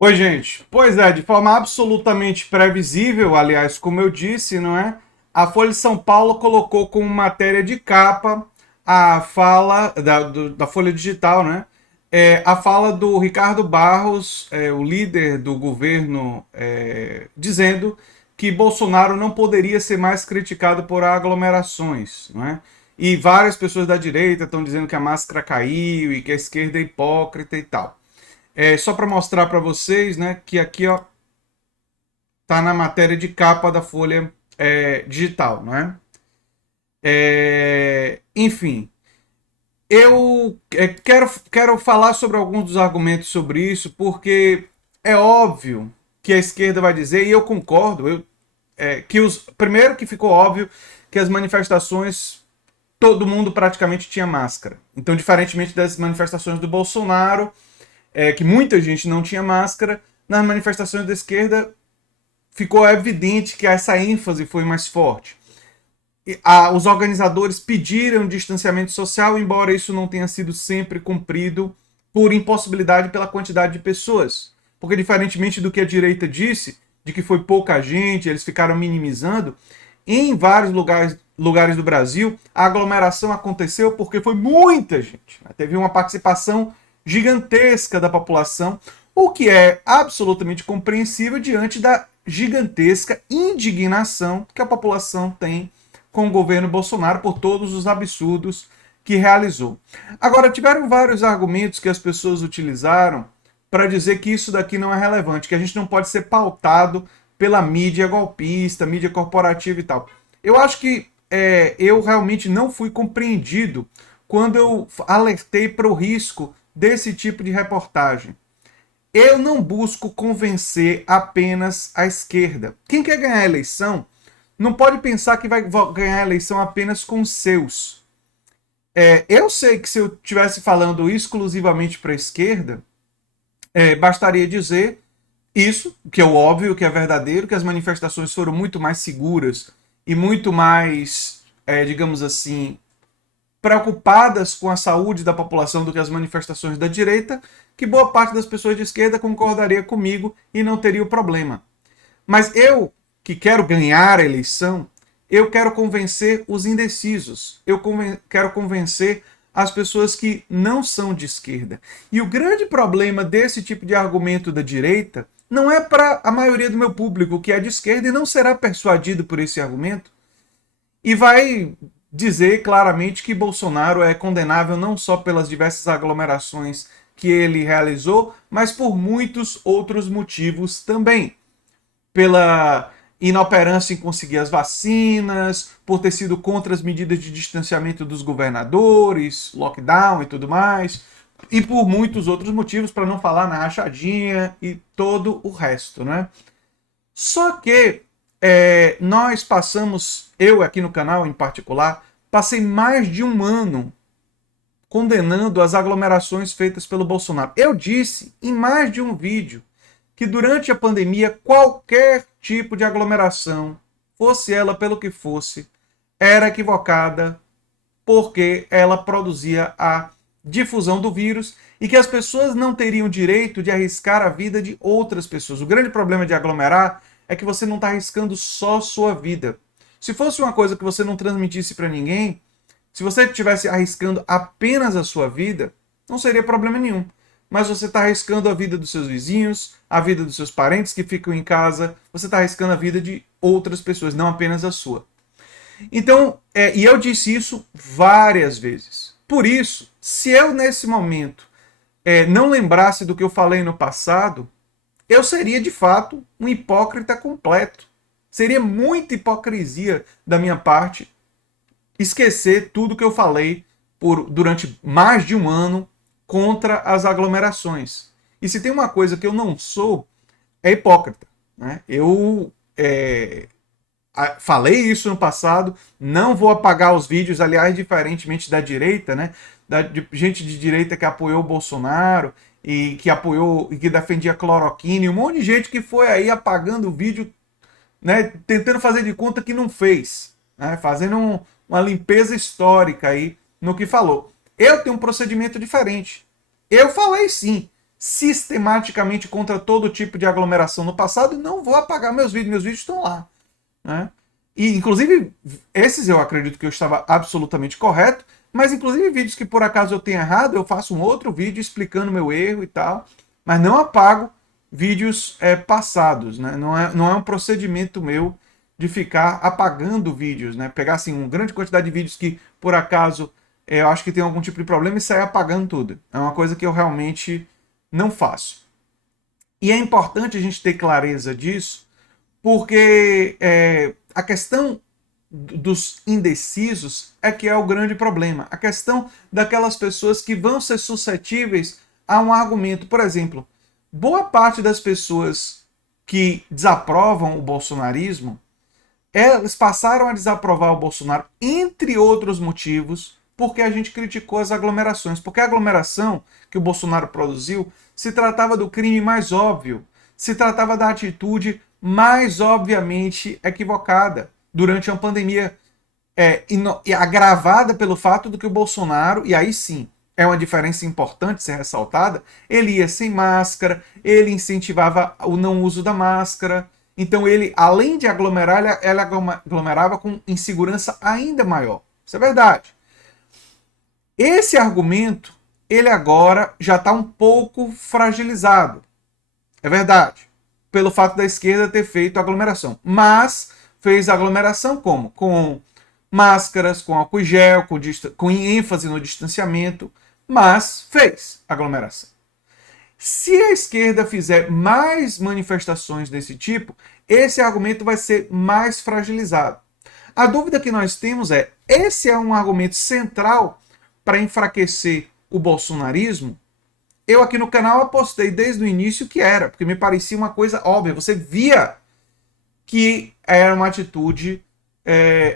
Oi, gente. Pois é, de forma absolutamente previsível, aliás, como eu disse, não é? A Folha de São Paulo colocou como matéria de capa a fala da Folha Digital, né? A fala do Ricardo Barros, o líder do governo, dizendo que Bolsonaro não poderia ser mais criticado por aglomerações, não é? E várias pessoas da direita estão dizendo que a máscara caiu e que a esquerda é hipócrita e tal. Só para mostrar para vocês, né, que aqui ó, tá na matéria de capa da Folha Digital, não é? Enfim, eu quero falar sobre alguns dos argumentos sobre isso, porque é óbvio que a esquerda vai dizer, e eu concordo, primeiro que ficou óbvio que as manifestações todo mundo praticamente tinha máscara. Então, diferentemente das manifestações do Bolsonaro, que muita gente não tinha máscara, nas manifestações da esquerda ficou evidente que essa ênfase foi mais forte. Os organizadores pediram distanciamento social, embora isso não tenha sido sempre cumprido por impossibilidade pela quantidade de pessoas. Porque, diferentemente do que a direita disse, de que foi pouca gente, eles ficaram minimizando, em vários lugares do Brasil, a aglomeração aconteceu porque foi muita gente. Teve uma participação gigantesca da população, o que é absolutamente compreensível diante da gigantesca indignação que a população tem com o governo Bolsonaro por todos os absurdos que realizou. Agora, tiveram vários argumentos que as pessoas utilizaram para dizer que isso daqui não é relevante, que a gente não pode ser pautado pela mídia golpista, mídia corporativa e tal. Eu acho que eu realmente não fui compreendido quando eu alertei para o risco desse tipo de reportagem. Eu não busco convencer apenas a esquerda. Quem quer ganhar a eleição não pode pensar que vai ganhar a eleição apenas com os seus. Eu sei que se eu estivesse falando exclusivamente para a esquerda, bastaria dizer isso, que é o óbvio, que é verdadeiro, que as manifestações foram muito mais seguras e muito mais, digamos assim, preocupadas com a saúde da população do que as manifestações da direita, que boa parte das pessoas de esquerda concordaria comigo e não teria o problema. Mas eu, que quero ganhar a eleição, eu quero convencer os indecisos. Quero convencer as pessoas que não são de esquerda. E o grande problema desse tipo de argumento da direita não é para a maioria do meu público que é de esquerda e não será persuadido por esse argumento e vai dizer claramente que Bolsonaro é condenável não só pelas diversas aglomerações que ele realizou, mas por muitos outros motivos também pela inoperância em conseguir as vacinas, por ter sido contra as medidas de distanciamento dos governadores, lockdown e tudo mais, e por muitos outros motivos, para não falar na rachadinha e todo o resto, né? Só que nós passamos, eu aqui no canal em particular, passei mais de um ano condenando as aglomerações feitas pelo Bolsonaro. Eu disse em mais de um vídeo que durante a pandemia qualquer tipo de aglomeração, fosse ela pelo que fosse, era equivocada porque ela produzia a difusão do vírus e que as pessoas não teriam direito de arriscar a vida de outras pessoas. O grande problema de aglomerar é que você não está arriscando só sua vida. Se fosse uma coisa que você não transmitisse para ninguém, se você estivesse arriscando apenas a sua vida, não seria problema nenhum. Mas você está arriscando a vida dos seus vizinhos, a vida dos seus parentes que ficam em casa, você está arriscando a vida de outras pessoas, não apenas a sua. Então, e eu disse isso várias vezes. Por isso, se eu nesse momento não lembrasse do que eu falei no passado, eu seria de fato um hipócrita completo. Seria muita hipocrisia da minha parte esquecer tudo que eu falei durante mais de um ano contra as aglomerações. E se tem uma coisa que eu não sou, é hipócrita. Né? Eu falei isso no passado, não vou apagar os vídeos, aliás, diferentemente da direita, né? Gente de direita que apoiou o Bolsonaro e que apoiou e que defendia cloroquina, e um monte de gente que foi aí apagando o vídeo, né? Tentando fazer de conta que não fez, né? Fazendo uma limpeza histórica aí no que falou. Eu tenho um procedimento diferente. Eu falei sim sistematicamente contra todo tipo de aglomeração no passado e não vou apagar meus vídeos estão lá, né? E, inclusive, esses eu acredito que eu estava absolutamente correto, mas, inclusive, vídeos que por acaso eu tenha errado, eu faço um outro vídeo explicando meu erro e tal, mas não apago vídeos passados, né? Não é um procedimento meu de ficar apagando vídeos, né? Pegar, assim, uma grande quantidade de vídeos que, por acaso, eu acho que tem algum tipo de problema e sair apagando tudo. É uma coisa que eu realmente não faço. E é importante a gente ter clareza disso, porque a questão dos indecisos é que é o grande problema. A questão daquelas pessoas que vão ser suscetíveis a um argumento. Por exemplo, boa parte das pessoas que desaprovam o bolsonarismo, elas passaram a desaprovar o Bolsonaro, entre outros motivos, porque a gente criticou as aglomerações. Porque a aglomeração que o Bolsonaro produziu se tratava do crime mais óbvio, se tratava da atitude mais obviamente equivocada durante uma pandemia agravada pelo fato de que o Bolsonaro, e aí sim, é uma diferença importante ser ressaltada, ele ia sem máscara, ele incentivava o não uso da máscara, então ele, além de aglomerar, ele aglomerava com insegurança ainda maior. Isso é verdade. Esse argumento, ele agora já está um pouco fragilizado. É verdade. Pelo fato da esquerda ter feito aglomeração. Mas fez aglomeração como? Com máscaras, com álcool gel, com ênfase no distanciamento, mas fez aglomeração. Se a esquerda fizer mais manifestações desse tipo, esse argumento vai ser mais fragilizado. A dúvida que nós temos é: esse é um argumento central para enfraquecer o bolsonarismo? Eu aqui no canal apostei desde o início que era, porque me parecia uma coisa óbvia. Você via que era uma atitude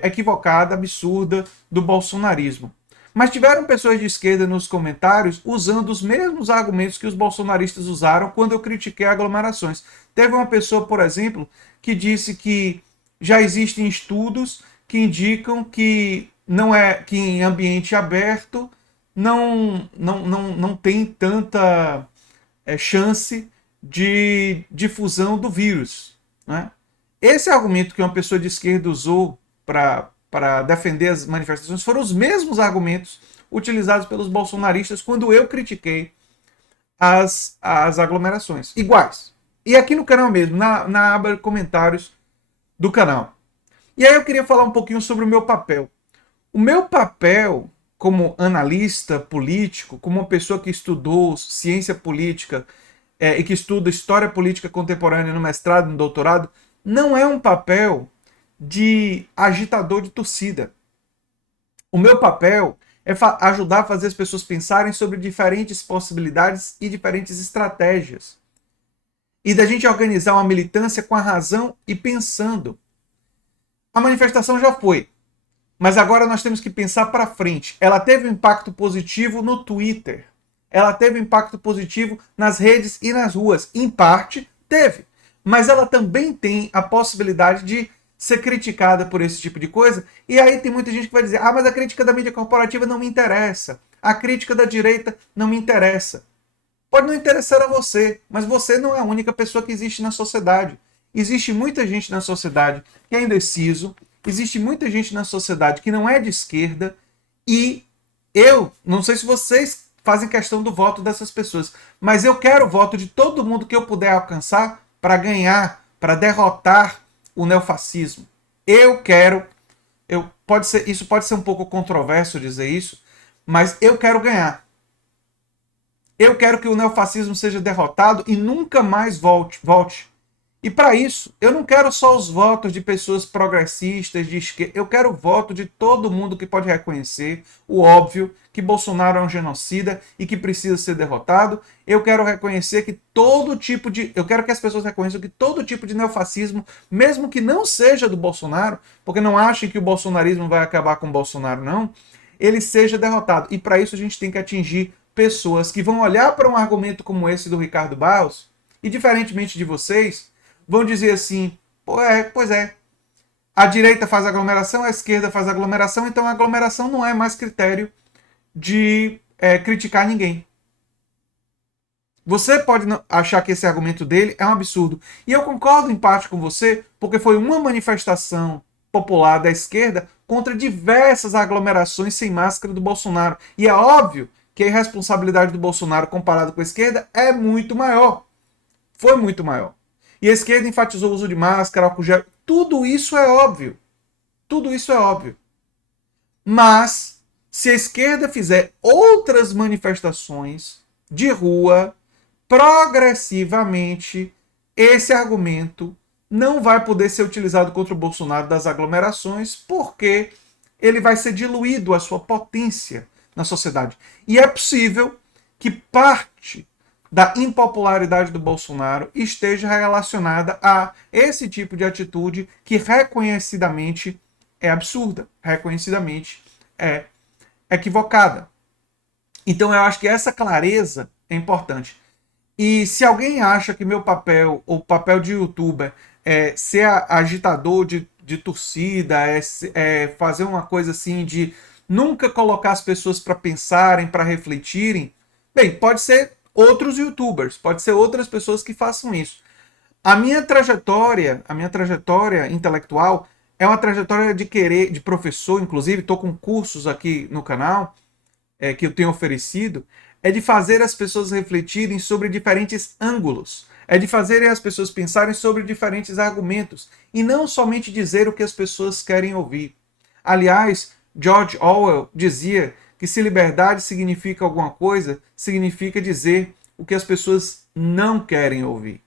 equivocada, absurda do bolsonarismo. Mas tiveram pessoas de esquerda nos comentários usando os mesmos argumentos que os bolsonaristas usaram quando eu critiquei aglomerações. Teve uma pessoa, por exemplo, que disse que já existem estudos que indicam que não é que em ambiente aberto não tem tanta chance de difusão do vírus, né? Esse argumento que uma pessoa de esquerda usou para defender as manifestações foram os mesmos argumentos utilizados pelos bolsonaristas quando eu critiquei as aglomerações. Iguais. E aqui no canal mesmo, na aba de comentários do canal. E aí eu queria falar um pouquinho sobre o meu papel. O meu papel como analista político, como uma pessoa que estudou ciência política e que estuda história política contemporânea no mestrado, no doutorado, não é um papel de agitador de torcida. O meu papel é ajudar a fazer as pessoas pensarem sobre diferentes possibilidades e diferentes estratégias. E da gente organizar uma militância com a razão e pensando. A manifestação já foi, mas agora nós temos que pensar para frente. Ela teve um impacto positivo no Twitter. Ela teve um impacto positivo nas redes e nas ruas. Em parte, teve. Mas ela também tem a possibilidade de ser criticada por esse tipo de coisa. E aí tem muita gente que vai dizer: ah, mas a crítica da mídia corporativa não me interessa. A crítica da direita não me interessa. Pode não interessar a você, mas você não é a única pessoa que existe na sociedade. Existe muita gente na sociedade que é indeciso, existe muita gente na sociedade que não é de esquerda, e eu não sei se vocês fazem questão do voto dessas pessoas, mas eu quero o voto de todo mundo que eu puder alcançar para ganhar, para derrotar o neofascismo. Eu quero, isso pode ser um pouco controverso dizer isso, mas eu quero ganhar. Eu quero que o neofascismo seja derrotado e nunca mais volte. E para isso, eu não quero só os votos de pessoas progressistas, de esquerda. Eu quero o voto de todo mundo que pode reconhecer o óbvio, que Bolsonaro é um genocida e que precisa ser derrotado. Eu quero reconhecer que eu quero que as pessoas reconheçam que todo tipo de neofascismo, mesmo que não seja do Bolsonaro, porque não achem que o bolsonarismo vai acabar com o Bolsonaro, não, ele seja derrotado. E para isso a gente tem que atingir pessoas que vão olhar para um argumento como esse do Ricardo Barros e, diferentemente de vocês, vão dizer assim: pois é, a direita faz aglomeração, a esquerda faz aglomeração, então a aglomeração não é mais critério de criticar ninguém. Você pode achar que esse argumento dele é um absurdo. E eu concordo em parte com você, porque foi uma manifestação popular da esquerda contra diversas aglomerações sem máscara do Bolsonaro. E é óbvio que a irresponsabilidade do Bolsonaro comparado com a esquerda é muito maior. Foi muito maior. E a esquerda enfatizou o uso de máscara, álcool gel. Tudo isso é óbvio. Tudo isso é óbvio. Mas, se a esquerda fizer outras manifestações de rua, progressivamente, esse argumento não vai poder ser utilizado contra o Bolsonaro das aglomerações, porque ele vai ser diluído a sua potência na sociedade. E é possível que parte da impopularidade do Bolsonaro esteja relacionada a esse tipo de atitude que reconhecidamente é absurda, reconhecidamente é equivocada. Então eu acho que essa clareza é importante. E se alguém acha que meu papel, ou papel de youtuber, é ser agitador de torcida, é fazer uma coisa assim de nunca colocar as pessoas para pensarem, para refletirem, bem, pode ser outros youtubers, pode ser outras pessoas que façam isso. A minha trajetória intelectual é uma trajetória de querer, de professor, inclusive, estou com cursos aqui no canal, que eu tenho oferecido, é de fazer as pessoas refletirem sobre diferentes ângulos, é de fazer as pessoas pensarem sobre diferentes argumentos, e não somente dizer o que as pessoas querem ouvir. Aliás, George Orwell dizia que se liberdade significa alguma coisa, significa dizer o que as pessoas não querem ouvir.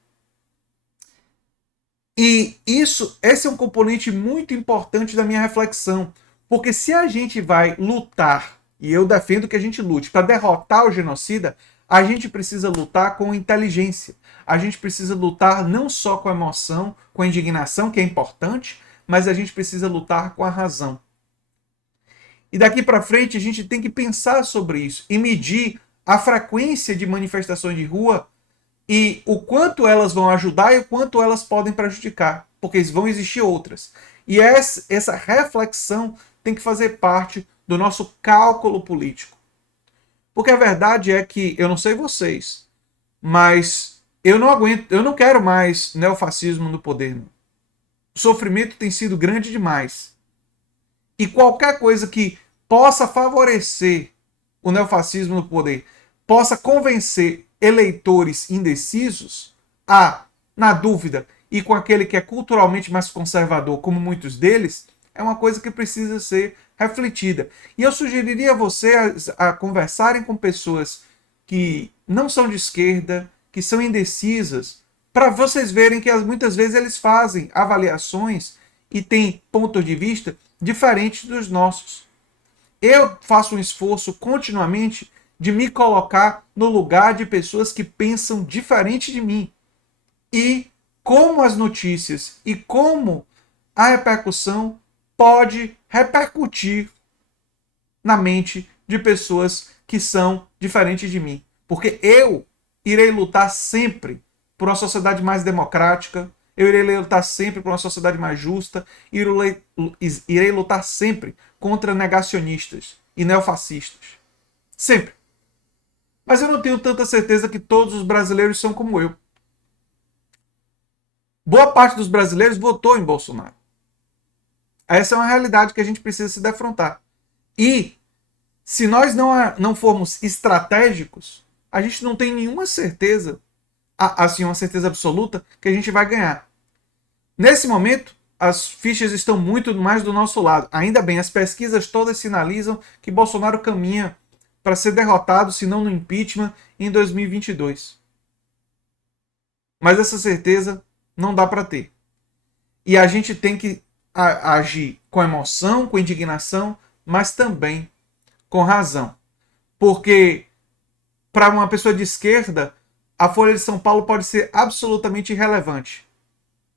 E esse é um componente muito importante da minha reflexão, porque se a gente vai lutar, e eu defendo que a gente lute, para derrotar o genocida, a gente precisa lutar com inteligência. A gente precisa lutar não só com a emoção, com a indignação, que é importante, mas a gente precisa lutar com a razão. E daqui para frente a gente tem que pensar sobre isso e medir a frequência de manifestações de rua e o quanto elas vão ajudar e o quanto elas podem prejudicar, porque vão existir outras. E essa reflexão tem que fazer parte do nosso cálculo político. Porque a verdade é que, eu não sei vocês, mas eu não aguento, eu não quero mais neofascismo no poder. Não. O sofrimento tem sido grande demais. E qualquer coisa que possa favorecer o neofascismo no poder, possa convencer eleitores indecisos a, na dúvida, e com aquele que é culturalmente mais conservador, como muitos deles, é uma coisa que precisa ser refletida. E eu sugeriria a você a conversarem com pessoas que não são de esquerda, que são indecisas, para vocês verem que muitas vezes eles fazem avaliações e têm pontos de vista diferentes dos nossos. Eu faço um esforço continuamente de me colocar no lugar de pessoas que pensam diferente de mim. E como as notícias e como a repercussão pode repercutir na mente de pessoas que são diferentes de mim. Porque eu irei lutar sempre por uma sociedade mais democrática, eu irei lutar sempre por uma sociedade mais justa, irei lutar sempre contra negacionistas e neofascistas. Sempre. Mas eu não tenho tanta certeza que todos os brasileiros são como eu. Boa parte dos brasileiros votou em Bolsonaro. Essa é uma realidade que a gente precisa se defrontar. E, se nós não formos estratégicos, a gente não tem nenhuma certeza, assim, uma certeza absoluta, que a gente vai ganhar. Nesse momento, as fichas estão muito mais do nosso lado. Ainda bem, as pesquisas todas sinalizam que Bolsonaro caminha para ser derrotado, se não no impeachment, em 2022. Mas essa certeza não dá para ter. E a gente tem que agir com emoção, com indignação, mas também com razão. Porque para uma pessoa de esquerda, a Folha de São Paulo pode ser absolutamente irrelevante.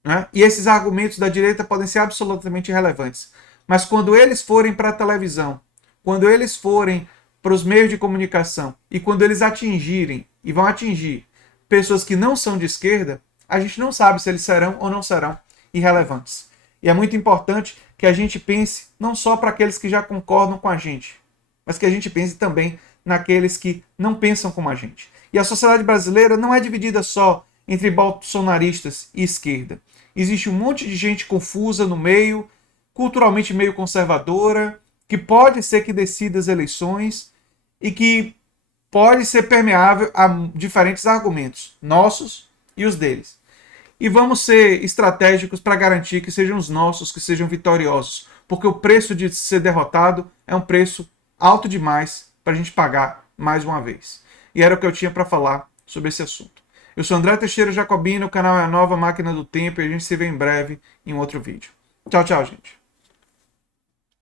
Né? E esses argumentos da direita podem ser absolutamente irrelevantes. Mas quando eles forem para a televisão, quando eles forem para os meios de comunicação e quando eles atingirem e vão atingir pessoas que não são de esquerda, a gente não sabe se eles serão ou não serão irrelevantes. E é muito importante que a gente pense não só para aqueles que já concordam com a gente, mas que a gente pense também naqueles que não pensam como a gente. E a sociedade brasileira não é dividida só entre bolsonaristas e esquerda. Existe um monte de gente confusa no meio, culturalmente meio conservadora, que pode ser que decida as eleições e que pode ser permeável a diferentes argumentos, nossos e os deles. E vamos ser estratégicos para garantir que sejam os nossos que sejam vitoriosos, porque o preço de ser derrotado é um preço alto demais para a gente pagar mais uma vez. E era o que eu tinha para falar sobre esse assunto. Eu sou André Teixeira Jacobino, o canal é a Nova Máquina do Tempo e a gente se vê em breve em um outro vídeo. Tchau, tchau, gente.